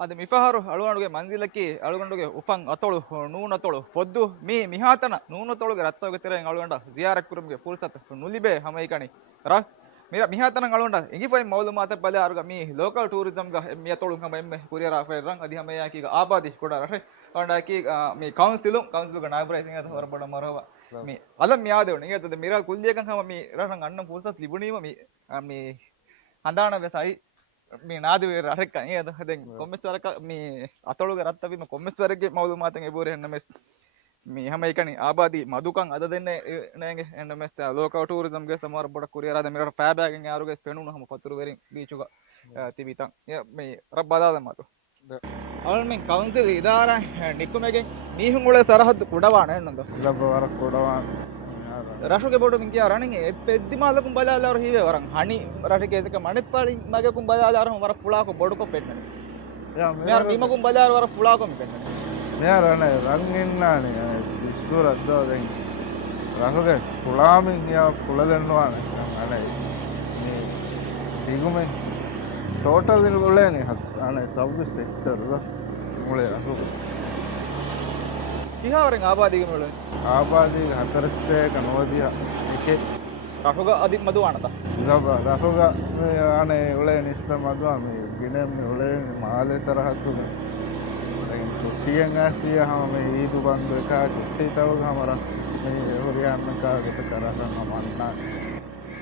ಅದು ಮಿಫಹಾರು ಅಳುಗಂಡುಗೆ ಮಂದಿಲಕ್ಕಿ ಅಳುಗಂಡುಗೆ ಉಫಂ ಅತೊಳು ನೂನತೊಳು ಪೊದ್ದು ಮಿಹಾತನ ನೂನತೊಳುಗೆ ರತ್ತೋಗೆ ತೆರೆ ಅಳುಗಂಡ ಜಿಯಾರಕ್ ಕುರುಮ್ಗೆ ಪುಲ್ಸತ್ ನುಲಿಬೆ ಹಮೈಕಣಿ ರಾ ಮಿಹಾತನ ಅಳುಗಂಡ ಇಂಗಿ ಪೈ ಮೌಲು ಮಾತ ಬಲೆ ಆರುಗ ಮಿ ಲೋಕಲ್ ಟೂರಿಸಂ ಗ ಮಿಯ ತೊಳು ಹಮ ಎಮ್ಮೆ ಕುರಿಯರ ಫೆರ್ರಂ ಅದಿ ಹಮಯಾಕಿ ಆಬಾದಿ ಕೊಡ ರಹೆ ಅಂಡಾಕಿ ಮಿ ಕೌನ್ಸಿಲು ಗ ನಾಬ್ರೈ ಸಿಂಗ ಹೊರಬಡ ಮರವ ಮಿ ಅಲಂ ಯಾದೆವ್ ನಿಗತದ ಮಿರಾ ಕುಲ್ದಿಯಕಂ ಹಮ ಮಿ ರಹಂ ಅಣ್ಣಂ ಪುಲ್ಸತ್ ಲಿಬುನೀಮ ಮಿ ಹಂದಾಣ ಬೆಸೈ මේ නාදුවේ රරෙක්ක නේද දැන් කොම්මස් වරක මේ අතොළුගේ රත්තවීම කොම්මස් වරගේ මවුළු මාතන් එබෝරේ එන්න මෙස් මේ හැම එකනේ ආබාදී මදුකන් අද දෙන්නේ නෑගේ එන්න මෙස් ලෝකව ටූරිසම් ගේ සමහර බොඩ කුරියරාද මෙරට පෑබෑගෙන් යාරුගේ ස්පෙනුන හම පතුරු වෙරින් බීචුක තිබිතන් මේ රබ්බදාද මතු ಅವಳ ಮೆನ್ ಕೌನ್ಸಿಲ್ ಇದಾರ ನಿಕ್ಕುಮೆಗೆ ಮೀಹುಂಗುಳೆ ಸರಹದ್ದು ಕುಡವಾಣ ಎನ್ನೊಂದು ಲಬ್ಬವರ ಕೊಡವಾಣ රශුගේ බොඩ මින් කියා රණින් පෙද්දිමාලකුම් බලාලාර හීවේ වරන් හනි රටකේ එක මණිප්පාලි මගකුම් බලාලාර වර පුලාකෝ බොඩකෝ පෙන්නනේ මෙයාර මීමකුම් බලාලාර වර පුලාකෝ පෙන්නනේ මෙයාර අනේ රන් එන්නානේ ඉස්කෝල අද්දෝ දැන් රහුගේ පුලාමින් කියා පුල දෙන්නවානේ අනේ මේ දිගුමෙන් ටෝටල් දින වලනේ අනේ සවුත් සෙක්ටර් මුලේ රහු කිහවරෙන් ආබාදිගෙන වල ආබාදී හතරස්තේ කනෝදිය එකේ රහුග අදික් මදු වණත රහුග අනේ උලේ නිස්ත මදුවා මේ ගිනෙම් උලේ මාලේ සරහතුනේ දැන් සුටියෙන් ආසිය හැම මේ ඊදු බන්දු එක සුටි තව ගමර මේ හොරියන්න කාගෙත කරසන්න මන්නා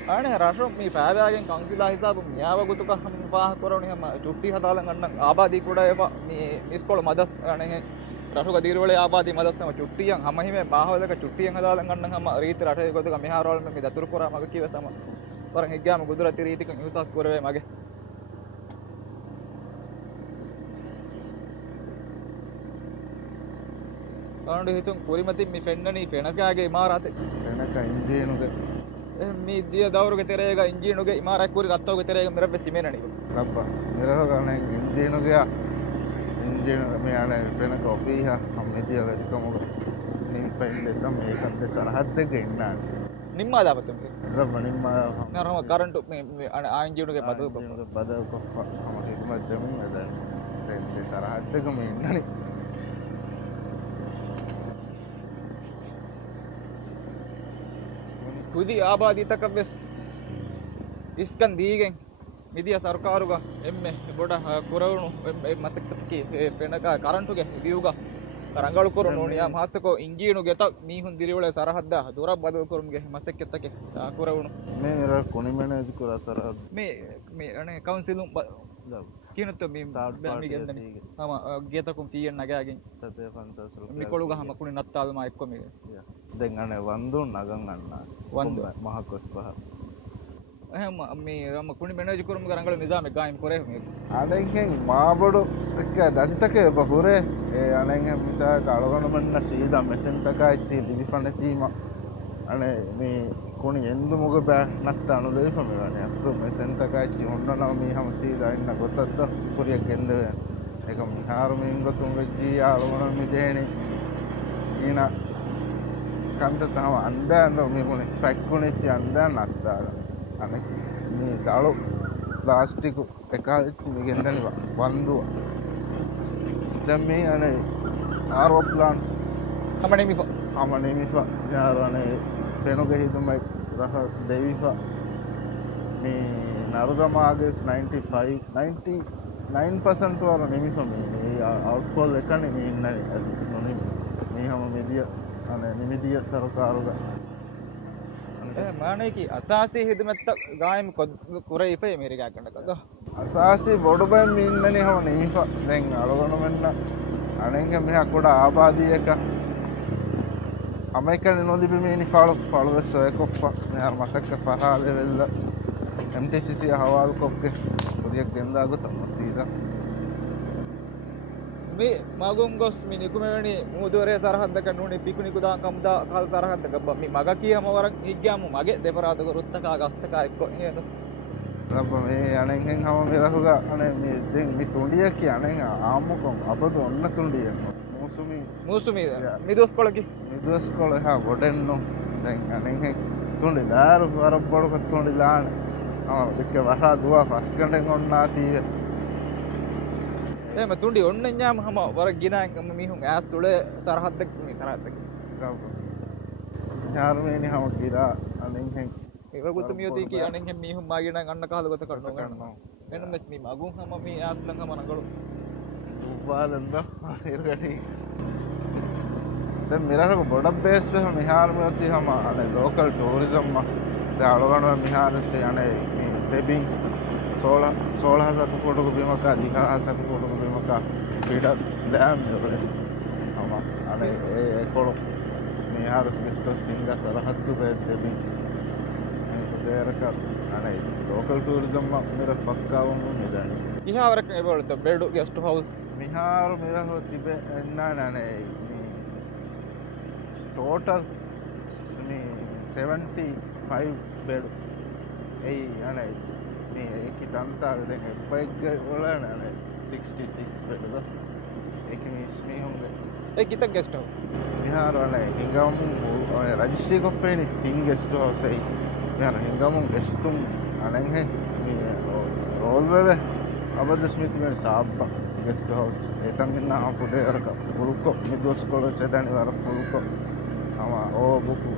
අනේ රශු මේ පෑබෑගෙන් කවුන්සිලා හිසාබු මියාව ගුතුක හම් පාහ කරෝනේ හැම චුට්ටි හදාලන් ගන්න ආබාදී කුඩ එපා මේ ඉස්කෝල මදස් අනේ රශුක දීරවල ආබාදී මදස්තම චුට්ටියන් හැම හිමේ බාහවලක චුට්ටියන් හදාලන් ගන්න හැම රීති රටේ ගොතක මෙහාරවල මේ දතුරු පුරා මග කීව තම වරන් එග්ගාම ගුදුරති රීතික යුසස් කරවේ මගේ කාණ්ඩ හිතුන් කුරිමති මේ පෙන්නනි පෙනකාගේ ඉමාරතේ පෙනක ඉන්ජිනුගේ මේ දිය දවරුගේ තෙරේග ඉන්ජිනුගේ ඉමාරක් කුරි රත්තෝගේ තෙරේග මෙරබ්බ සිමේනනි ලබ්බා මෙරහ ගන්නේ ඉන්ජිනුගේ ඉන්ජින මේ අනේ පෙනක ඔපීහා මෙදිය වෙකමක මේ පෙන්නේ තම මේකත් සරහද්දක ඉන්නා නිම්මා දාපතම් ලබ්බ නිම්මා නරම කරන්ට් මේ ආ ඉන්ජිනුගේ බද කොහොම හිතම දෙමින් අද මේ සරහද්දක මේ ඉන්නනේ ಕುದಿ ಆಬಾದಿ ತಕವೆಸ್ ಇಸ್ಕನ್ ದೀಗೆಂ ಮಿದಿಯ ಸರ್ಕಾರುಗ ಎಮ್ಮೆ ಬೊಡ ಕುರವಣು ಮತ್ತಕ್ಕೆ ಪೆಣಕ ಕರೆಂಟುಗೆ ದಿಯುಗ ರಂಗಳು ಕೊರು ನೋಣಿಯ ಮಾಸ್ತಕೋ ಇಂಜೀನು ಗೆತ ಮೀಹುನ್ ದಿರಿವಳೆ ಸರಹದ್ದ ದೂರ ಬದಲು ಕೊರುಮ್ಗೆ ಮತ್ತಕ್ಕೆ ತಕ್ಕೆ ಕುರವಣು ಮೇ ಇರ ಕೊನಿ ಮೆನೇಜ್ ಕುರ ಸರಹದ್ ಮೇ ಅಣೆ ಕೌನ್ಸಿಲ್ කියනත මේ බෑමි ගෙන්දනි මම ගෙතකුම් තියෙන් නගයාගෙන් සතේ 50 රුපියල් මිකොළුග හම කුණි නත්තාල්ම එක්ක මේ දැන් අනේ වන්දු නගන් අන්න වන්දු මහකොස් පහ එහෙම මේ රම කුණි මෙනේජ් කරුම ගරංගල නිදාම ගායිම් කරේ මේ අනෙන් මාබඩු එක්ක දන්තකේ බහුරේ ඒ අනෙන් මිසා කලගොන මන්න සීදා මෙසෙන් තකයිච්චි දිවිපණ තීම අනේ මේ कोणी ಎಂದು ಮುಗ ಬಾ ನತ್ತ ಅನುದೇಶ ಮೇವನೆ ಅಷ್ಟು ಮೆಸೆಂತ ಕಾಚಿ ಹೊನ್ನ ನಾವು ಮೀ ಹಮ ಸೀದಾ ಇನ್ನ ಗೊತ್ತದ್ದ ಕುರಿಯ ಕೆಂದೆ ಏಕ ಮಿಹಾರು ಮೀಂಗ ತುಂಗಜ್ಜಿ ಆಳವನ ಮಿದೇಣಿ ಈನ ಕಂದ ತಾವ ಅಂದ ಅಂದ ಮೀ ಮುನೆ ಪೆಕ್ಕುಣಿಚ್ಚಿ ಅಂದ ನತ್ತಾಗ ಅನೆ ಮೀ ದಾಳು ಪ್ಲಾಸ್ಟಿಕ್ ಎಕಾಚಿ ಮಿಗೆಂದನಿ ಬಂದು ದಮ್ಮಿ ಅನೆ ಆರೋ ಪ್ಲಾನ್ ಅಮನೆ ಮಿಫ ಯಾರು ಅನೆ පෙනුගේ හිතුමයි රහ දෙවිපා මේ නරුගමාගේ 99% වර නිමිසම මේ අවුට්කෝල් එකනේ මේ ඉන්නේ නොනේ මේ හැම මෙදිය අනේ නිමිදිය සරකාරුග මානේ කි අසාසී හිදමත්ත ගායම කුරේ ඉපේ මේරිකා කන්නකද අසාසී බොඩබෙන් ඉන්නනේ හැම නිමිපා දැන් අලගොන මෙන්න අනෙන්ග මෙහා කොට ආබාදී එක අමයිකන නොදිබිමේනි පාළුවෙස් ඔයකොප්ප මෙහා මසක්ක පහාලේ වෙල්ල MTCC හවාල් කොක්කේ පොදියක් ගෙන්දාග තමතිද මේ මගුම් ගොස් මේ නිකුමෙවැනි මූදවරේ සරහද්දක නුනේ පිකුනි කුදා කම්දා කල් සරහද්දක මේ මග කියම වරක් ඉග්ගාමු මගේ දෙපරාදක රුත්තකා ගස්තකා එක්ක නේද රබ මේ අනෙන් හැම මෙරහුග අනේ මේ දෙන් මේ තුණ්ඩිය කියන්නේ ආමුකොම් අපද ඔන්න තුණ්ඩිය මුසුමි මිදොස්කොලකි මිදොස්කොල හා ගොඩෙන්නු දැන් අනෙන් තුණ්ඩි දාරු වර බොඩක තුණ්ඩි ලාන එක්ක වහා දුවා පස් ගණන් ඔන්නා තීර එහෙම තුන්ඩි ඔන්න ඥාම හැම වර ගිනාන් මිහුන් ඈස් තුලේ සරහද්දක් මේ තරහද්දක් Dabba. Miharmeni hama gira aningen ඒවගුත් මියෝති කි අනෙන් හැම මිහුන් මාගිනාන් අන්න කහල ගත කරනවා කරනවා. එන්න මෙස් මේ මගුන් හැම මේ ඈස් ලං හැම නගලු Dubalanda irgati. දැන් මිරහක ගොඩක් බේස් වෙම මිහාරමති හම අනේ ලෝකල් ටූරිසම් ම දැන් අලගණව මිහාරසේ අනේ මේ දෙබින් 16000ක කොටක බිමක 10000ක කොටක බිමක පිට දැම් වල හම අනේ ඒ කොළ මිහාරස් ගෙස්ට සිංග සරහද්දු බේස් දෙබින් දෙරක අනේ ලෝකල් ටූරිසම් ම මිර පක්කාවම මෙදන් ඉහාවරක ඒවලත බෙඩ් ගෙස්ට් හවුස් මිහාර මිරහ තිබේ නානේ total 75 bed ei ane me eki tantaga den eppagge wala ane 66 bed da eki ismi honge ඒ කිතක් guest house mihar ane hingamu ane registry koppeni thing guest house ei mihar hingamu guestum anen he me rolwebe abad smith me saabba guest house etan minna apude arka pulko midos kolo sedani war pulko ama oh buku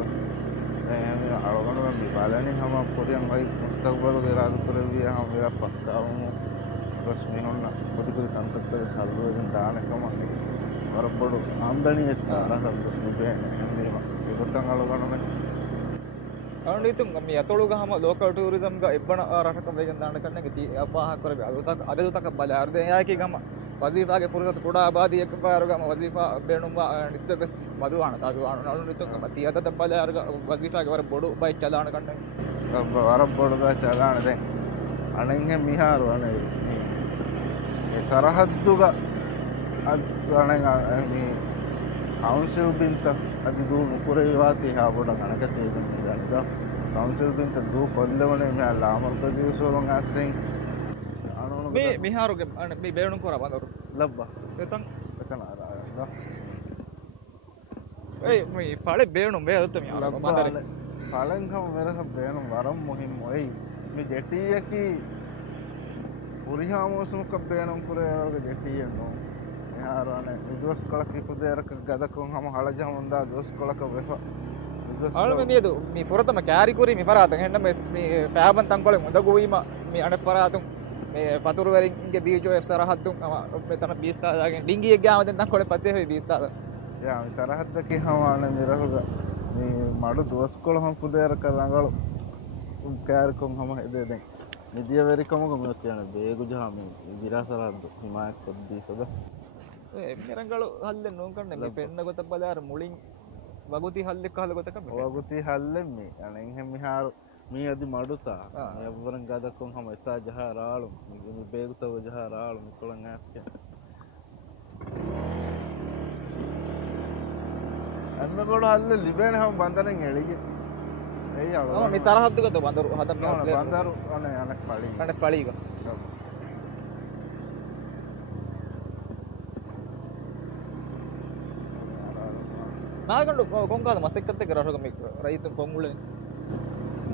දැන් අලගොනම විපාලනේ හැම පොරියන් වයි මුස්තක්බල ගරාද කරවිය හැම වෙලා පස්තාවම bus මෙහොන්න පොඩි පොඩි තන්ත්‍රය සල්ලුවෙන් දානකම වරබඩු ආම්දණිය තාරහ bus නෙබේ මේව ඒකටන් අලගොනම අනිතුම් මේ අතොළු ගහම local tourism ග එබ්බන රටක වේගෙන් දාන කන්නේ අපාහ කරබි අදතක බල අර්ධ යාකි ගම වදීපාගේ පුරසත් කුඩා ආබාදී එක පාරගම වදීපා බේනුම් නිත්‍යක මදුවාන තාදුවාන නළු නිතුම් මති අදත බල අර්ග වදීපාගේ වර බොඩු බයි චලාන කන්නේ වර බොඩු බයි චලාන දැන් අනෙන්ගේ මිහාර අනේ මේ සරහද්දුග අනේ මේ කවුන්සිල් බින්ත අදි දූ කුරේ වාති හා බොඩ කනක තේදෙන ඉඳලා කවුන්සිල් බින්ත දූ කොල්ලවනේ මෙයා ලාමර ප්‍රදේශවලන් ආසෙන් මේ මිහාරුගේ අනේ මේ බේනුම් කරා බඳරු ලබ්බා එතන් එතන අර ඒ මේ පාලේ බේනුම් මේ අදත මේ බඳරේ පාලෙන්කම මෙරහ බේනුම් වරම් මුහිම් ඔයි මේ ජෙටියකි පුරිහාමෝසුක බේනුම් කුරේ වගේ ජෙටිය නෝ මෙහාරනේ විදොස් කලක ඉපදේරක ගදකම් හම හලජ හොන්දා දොස් කලක වෙෆ අලු මේ දු මේ පුරතම කෑරි කුරි මේ පරාතන් එන්න මේ පෑබන් තංකොලෙන් හොඳ ගොවීම මේ අනේ පරාතුන් මේ පතුරු වරින්ගේ බීජෝ එෆ් සරහද්දුන් මෙතන 20000 දාගෙන ඩිංගියක් ගාම දැන් තංකොලේ පතේ වෙයි 20000 යා මේ සරහද්දකේ හවානේ මිරහුග මේ මඩු දොස් කොලම පුදේරක ළඟලු කෑරකම් හම එදේ දැන් නිදිය වෙරිකම ගොමත් යන බේගු ජාමේ විරාසරද්ද හිමායක් පොද්දී සද මෙරංගලු හල්ලෙන් නෝන් කන්නේ මේ පෙන්න ගොත බදාර මුලින් වගුති හල්ලෙක් කහල ගොතක වගුති හල්ලෙන් මේ අනෙන් හැම මිහාර මේ අදි මඩුතා යවරන් ගදක්කොන් හම එතා ජහරාලු මේ බේගුතව ජහරාලු මුකොලන් ආස්කේ අන්න ගොඩ හල්ල ලිබේන හැම බන්දරෙන් එළිගේ එයි ආව මේ සරහද්දුගත බඳරු හදන්න බන්දරු අනේ අනෙක් පළි අනෙක් පළීක నాగండు కొంకాద మసెక్కతే గరహగ మీ రైతు పొంగులే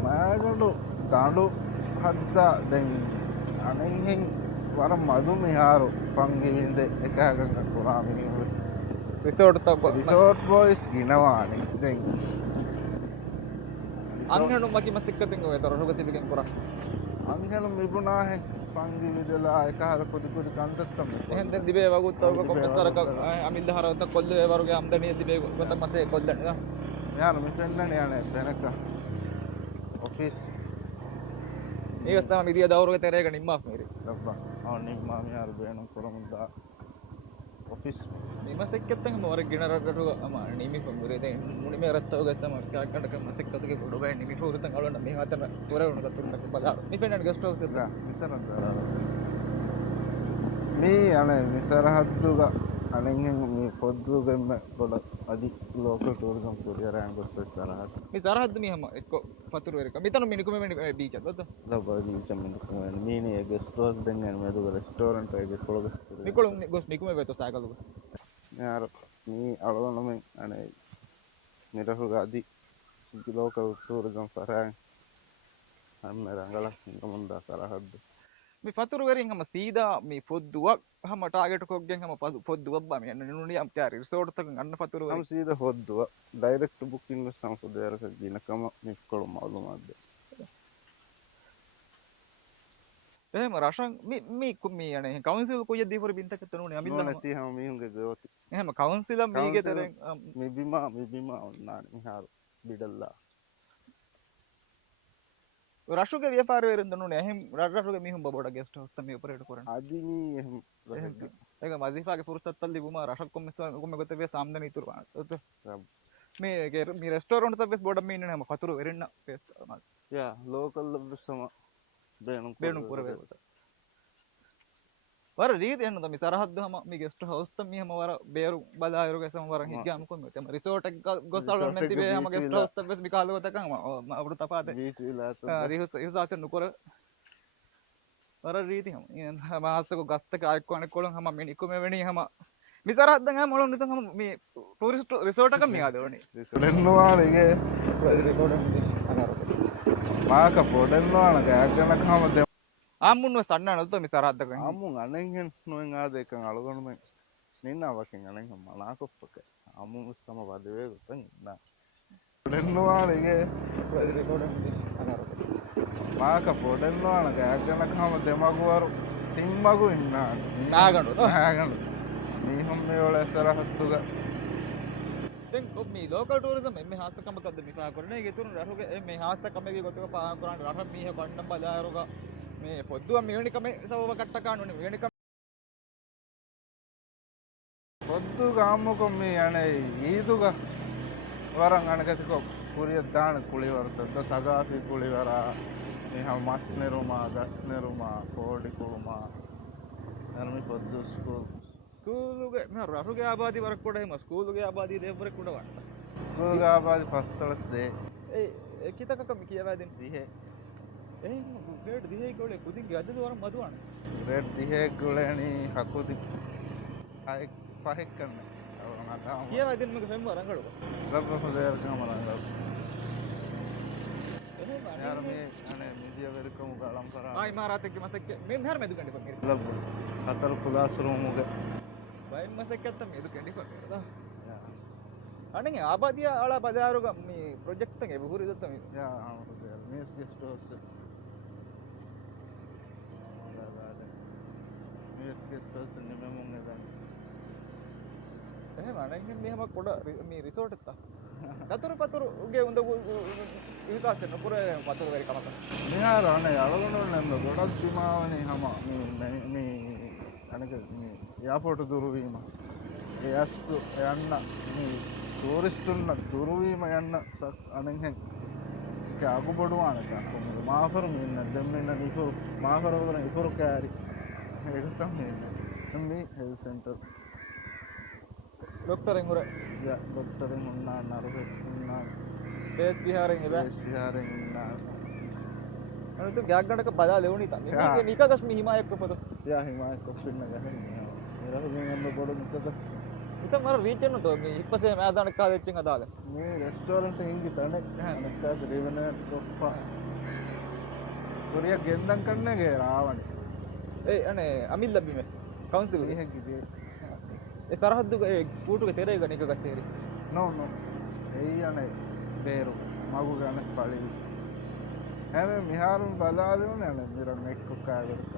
මාගොඩු දඩු හද්දා දැන් අනෙන්හෙන් වර මදු මිහාරු පංගිවින්ද එකගක පුරා මිනිහු රිසෝට් බොයිස් ගිනවානේ දැන් අන්හණු මකි මසෙක්කතෙන් ඔය තරහග තිබෙන් පුරා අන්හණු මිබුණා හේ පංගි විදලා එකහල පොඩි පොඩි කන්දත්තම එහෙන් දැන් දිබේ වගුත් තවක කොම්පතරක අමිල්ද හරවත කොල්ලේ වරුගේ අම්දණිය දිබේ ගොත මතේ කොල්ලන් යාර මෙතනනේ යන්නේ දැනක ඔෆිස් ඒක තමයි මිදිය දවරුගේ තෙරේක නිම්මක් මේරි ලබ්බා ආ නිම්මා මිහාර බේන කරමුදා ඔෆිස් නිමසෙක්කතෙන් මොර ගිනරකට අම නිමි පොමුරේ දැන් මුනි මේ රත්තව ගත්තම කාකඩක මසෙක්කතගේ පොඩ බෑ නිමි පොරුතන් අලවන්න මේ හතර පුරවුන කතුරුන්ට බලා නිපෙන්නට ගෙස්ට් හවුස් එක විසරන් දාලා මේ අනේ විසරහද්දුග අනෙන් මේ පොද්දුගෙම පොඩ අදි ලෝකල් ටූරිසම් කුරියරයන් ගොස් සරහත් මේ සරහද්ද මෙහම එක්ක පතුරු වෙරක මෙතන මිනිකුම මේ බීච් එකද ලබා බීච් මිනිකුම මීනේ ගෙස්ට් හවුස් දෙන්නේ මේදුග රෙස්ටෝරන්ට් එකේ කොළගස් නිකොල ගොස් නිකුම වෙත සාකලුක යාර මේ අලවනම අනේ නිරහුග අදි ලෝකල් ටූරිසම් සරහන් අන්න රංගල මුන්දා සරහද්ද mi faturu werin hama sida mi fodduwa hama target kokgen hama fodduwa ba mi nuni am kari resort tak anna faturu हम werin सीधा होद्दुवा डायरेक्ट बुकिंग संसदेर गिनकम निष्कळ मालूमाद ehma rashan mi ane council ko yeddi for binta chatanu ne amilla none hama ती हम मीहुंगे गोति ehma council am mi ge council teren मिबिमा नानी मिहार बिडल्ला rashuge vyapar werin danu ne ehm rashuge mi hum boda guest house tam mi operate koran आदि मी हम ehm रहेगा ega wazifa ge fursat talli buma rashak komme gote be samdani tur to सब mi restaurant ta bes boda mi ne hama faturu werin na bes या local सम बेनु benu pura be wara reed enno tami sarahaddu hama mi guest house tam mi hama wara beru bala ayruge sam wara higgam ko me tem resort ek gosal men tibe hama guest house tam bes mi kalu ta kan abru tapade beach villa तो rihus achen nukora wara reed hama en hama hastu ko gatta ka ayko ane kolon hama mi nikume weni hama mi sarahaddan hama molon nitan hama mi tourist resort ka mi adoni දෙන්නවා මාක පොඩෙන්වාන ගෑගන කම amunnu sanna nalto mi sarahadda kan අමුන් අනෙන් නොෙන් ආදකන් අලගොනුම නින්න අවකින් අනෙන් මනාකොප්පක අමු සම වදවේ ගොතන් ඉන්න පොඩෙන්වානගේ මාක පොඩෙන්වාන ගෑගන කම දෙමගුවරු තිම්මගු ඉන්න naganu ගන මීහොම් මේ වල සරහත්තුග den mi local tourism me hasta kam kadda mi fa korne ge turun rahuge me hasta kam ge gotuga pa koran raha mi he bandam badaruga me podduwa mi venika me sawa katta kaanu ne venika పొద్దు గాముకు మీ అనే ఈదుగా వరం అనగతికో కురియත් දාන කුලිවරතද සගාපි කුලිවරා නිහම මස් නිරුමා ගස් නිරුමා කෝඩි කුරුමා ධර්මි පොද්දු school school ge me rahuge abadi warak koda hema school ge abadi devre koda wanda school ගාපාදි පස්තලස් දේ e kitaka kam kiyawa den දිහේ eh grade dihe gole kudin ge addu waram madu an red දිහේ ගුලේනි හකුදි අය පහෙක් කන්න අවනතාම kiyawa den me fem warangalu ලබ්බ හොදේර කමරංගල් eh යාර මේ අනේ මිදිය වෙරකමු ගලම් කරා ay marate ke masakke me har me du gandi fakir ලබ්බ හතර කුලාස් රූමුගේ bay masakke tam me du gandi fakir da අනේ ආබාදිය ආලා බදාරුග මේ ප්‍රොජෙක්ට් එකේ බුහුරි දත්ත මේ යා හමුදේ මේස් ගෙස්ට් හවුස් මේස් ගෙස්ට් හවුස් නෙමෙමුන් එදා එහෙම අනේ මෙහෙම කොඩ මේ රිසෝට් එකක් තතුරු පතුරු උගේ උඳ විශ්වාසෙ නපුර පතුරු වෙරි කමත මෙහාර අනේ අලගොනවල නේද ගොඩක් දිමාවනේ හැම මේ අනක මේ එයාපෝට් දුරවීම ඒ අස්තු යන්න මේ ටූරිස්ටුන්න දුරවීම යන්න අනෙන් හෙන් අගු බොඩුවාන කොහොමද මාෆරු මෙන්න දෙම්මෙන්න ඉෆුරු මාෆරු වල ඉෆුරු කෑරි ඒක තමයි මේ හෙල්ත් සෙන්ටර් ડોක්ටර් එංගුර යා ડોක්ටරෙන් උන්නා නරුහෙ උන්නා දේශ විහාරෙන් ඉබ ඒස් විහාරෙන් උන්නා අනිත් ගෑක් ගඩක බදා ලෙවුනි තන් මේක නිකගස් මි හිමායක් කොපද යා හිමාය කොෆින්න ගහන්නේ මෙරහ ගෙන් බොඩු නිකක ඉතින් මර රීචන් උතෝ මේ ඉපසේ මෑදාන කාලෙච්චින් අදාල මේ රෙස්ටෝරන්ට් හින්දි තනේ අනක්කාස රිවන කොප්පා කොරියා ගෙන්දන් කන්නගේ රාවනේ ඒ අනේ අමිල් ලැබීම කවුන්සිල් මේ හැකිදී ඒ තරහද්දු ඒ ෆූටුගේ තෙරේ ගනික ගත්තේරි නෝ නෝ එයි අනේ දේරු මගු ගන්න පළි හැම මිහාරුන් බලාලුනේ අනේ මිරන් එක්ක කාගෙක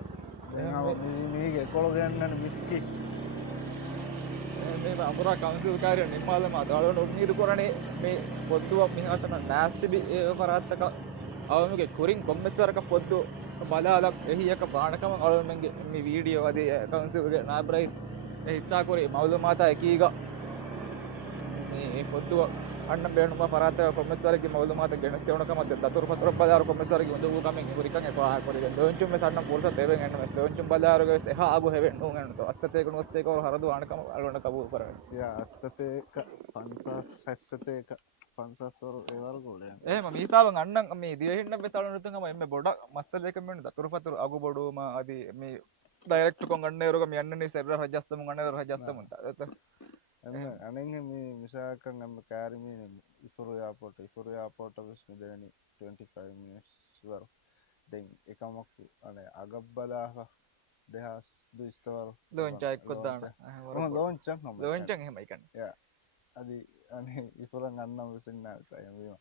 දැන් මේගේ කොළ ගන්නන මිස්කි මේ අමුරා කවුන්සිල් කාර්ය නිම්මාලම අදාළව උම්මීද කරන්නේ මේ පොද්දුව මිහතන නැස්තිබි පරාත්තක අවමුගේ කුරින් කොම්මෙතරක පොද්දු බලාලක් එහියක බාණකම අවමුගේ මේ වීඩියෝ අදී කවුන්සිල්ගේ නාබ්‍රයි හිතා කොරේ මවුල මාතා එකීග මේ පොද්දුව අන්න බේනුම පරාත්තක කොම්මෙතරගේ මවුල මාතා ගෙනස් තේවණකම දතුරු පතර බලාර කොම්මෙතරගේ උඳ වූ කමෙන් ඉවරිකන් එපා කොරේ දොන්චුම් මේ සಣ್ಣ පොරස තේවෙන් එන්න මේ දොන්චුම් බලාරගේ එහා ආගු හැවෙන් නුන් එන්නතෝ අත්තේ කනුස්තේ කව හරදු ආණකම අලවන්න කබූල් කරගෙන යා අස්සතේක 50 60තේක 50 ඒවර ගොලේ එහෙම මීසාවන් අන්නම් මේ දිවෙහින්න බෙතලන නුතුන්ගම එම්මෙ බොඩ මස්ත දෙක මෙන්න දතුරු පතුරු අගු බොඩුම අදී මේ ඩයිරෙක්ට් කොන් ගන්නේරුග මේ යන්නේ සෙර රජස්තම ගන්නේ රජස්තම අනෙන් මේ මිසාකන් අම්ම කාරිමේ ඉෆුරු එයාපෝට් විස් මෙදෙනි 25 minutes වර දැන් එකමක් අනේ අගබ්බලාහ දෙහස් දුස්තවර ලෝංචා එක්කොත් දාන්න ලෝංචන් හම ලෝංචන් එහෙමයි කන්නේ ය අදි අනේ ඉපුරන් අන්නම් විසින්න සයවීම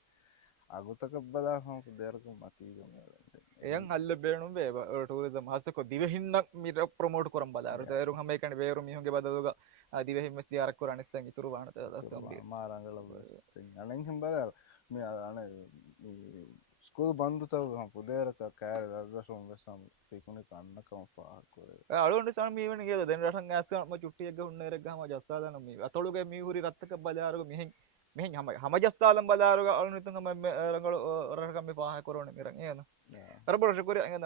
අගුතක බලා හම දෙරක මතීගම එයන් අල්ල බේනු බේ ටූරිසම් හසකො දිවහින්නක් මිට ප්‍රමෝට් කරම් බලාර දරු හමයිකන බේරු මිහුගේ බදදුග දිවහිම ස්තියාරක් කර අනිස්තන් ඉතුරු වානත මාරංගල අනෙහිම් බල මේ අන ස්කූල් බන්ධතව පුදේරක කෑර රදශම් වෙසම් පිකුණි කන්නකම පාකර අලුන්ට සමීවනගේ දැන් රටන් ඇසම චුට්ටියක උන්නර ගම ජස්ථාදන මේ අතොළුගේ මිහුරි රත්තක බලාරග මෙහි මෙහි හම ජස්ථාලම් බලාරග අලුනිතුම රඟල රකම පාහ කරන මිර ඒන රබරශකර ඇදන